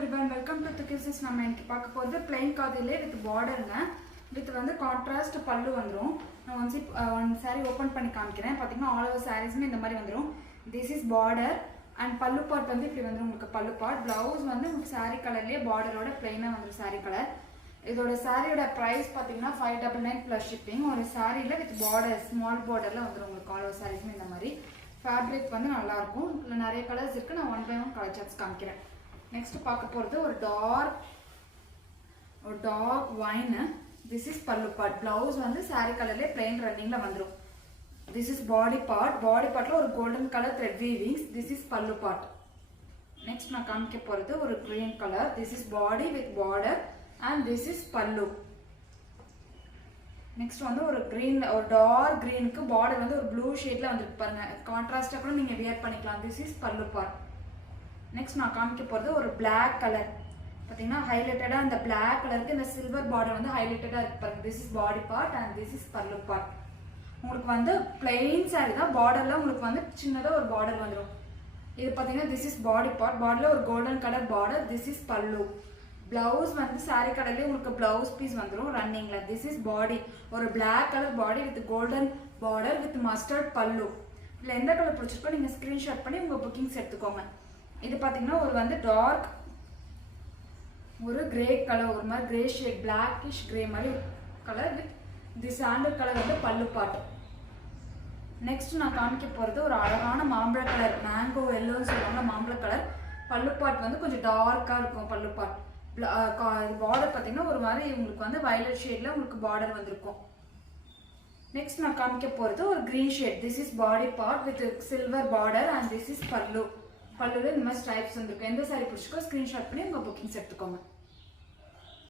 everyone, welcome to Tukilsis. நம்ம இன்னைக்கு பார்க்க போறது plain காதிலே with borderங்க with வந்து contrast பல்லு வந்துரும். நான் one saree open பண்ணி காமிக்கிறேன். பாத்தீங்கன்னா all over sareesமே இந்த மாதிரி வந்துரும். This is border and பல்லு part வந்து இப்படி வந்துரும். உங்களுக்கு பல்லு part blouse வந்து உங்களுக்கு saree கலர்லயே borderோட plain-ஆ வந்துரும் saree கலர். இதோட சாரியோட price பாத்தீங்கன்னா 599 plus shipping. ஒரு சாரியில with border small borderல வந்துரும் உங்களுக்கு all over sareesமே இந்த மாதிரி. Fabric வந்து நல்லா இருக்கும். இதுல நிறைய கலர்ஸ் இருக்கு. நான் one by one colour charts காமிக்கிறேன். Next பார்க்க போறது ஒரு dark wine. This is pallu part. Blouse வந்து saree கலர்ல plain runningல வந்துரும். This is body part. Body partல ஒரு golden color thread weavings. This is pallu part. Next நான் காமிக்க போறது ஒரு green color. This is body with border and this is pallu. Next வந்து ஒரு green ஒரு dark green க்கு border வந்து ஒரு blue shadeல வந்திருக்கு பாருங்க. கான்ட்ராஸ்டா கூட நீங்க wear பண்ணிக்கலாம். This is pallu part. Next நான் காமிக்க போறது ஒரு black color. பாத்தீங்கன்னா ஹைலைட்டடா அந்த black கலருக்கு இந்த silver border வந்து ஹைலைட்டடா இருக்கு பாருங்க. This is body part and this is pallu part. உங்களுக்கு வந்து plain saree தான் borderல உங்களுக்கு வந்து சின்னதா ஒரு border வந்துரும். இது பாத்தீங்கன்னா this is body part. borderல ஒரு golden color border. This is pallu. Blouse வந்து saree கலர்லயே உங்களுக்கு blouse piece வந்துரும் ரன்னிங்ல. This is body. ஒரு black color body with golden border with mustard pallu. இதுல எந்த கலர் பிடிச்சிருக்கோ நீங்க ஸ்கிரீன்ஷாட் பண்ணி உங்க புக்கிங்ஸ் எடுத்துக்கோங்க. இது பாத்தீங்கன்னா ஒரு வந்து டார்க் ஒரு கிரே கலர் ஒரு மாதிரி கிரே ஷேட் blackish கிரே மாதிரி colour with the sandal colour வந்து பல்லு பாட். நெக்ஸ்ட் நான் காமிக்க போறது ஒரு அழகான மாம்பழ கலர் மேங்கோ எல்லோன்னு சொல்லுவாங்க மாம்பழ கலர். பல்லு பாட் வந்து கொஞ்சம் டார்க்கா இருக்கும் பல்லு பாட். பார்டர் பாத்தீங்கன்னா ஒரு மாதிரி உங்களுக்கு வந்து வயலட் ஷேட்ல உங்களுக்கு பார்டர் வந்திருக்கும். நெக்ஸ்ட் நான் காமிக்க போறது ஒரு green shade. This is body part with silver border and this is பல்லு. பல்லுல இந்த மாதிரி ஸ்ட்ரைப்ஸ் வந்திருக்கு. எந்த சாரி பிடிச்சிக்கோ ஸ்கிரீன்ஷாட் பண்ணி உங்க புக்கிங்ஸ் எடுத்துக்கோங்க.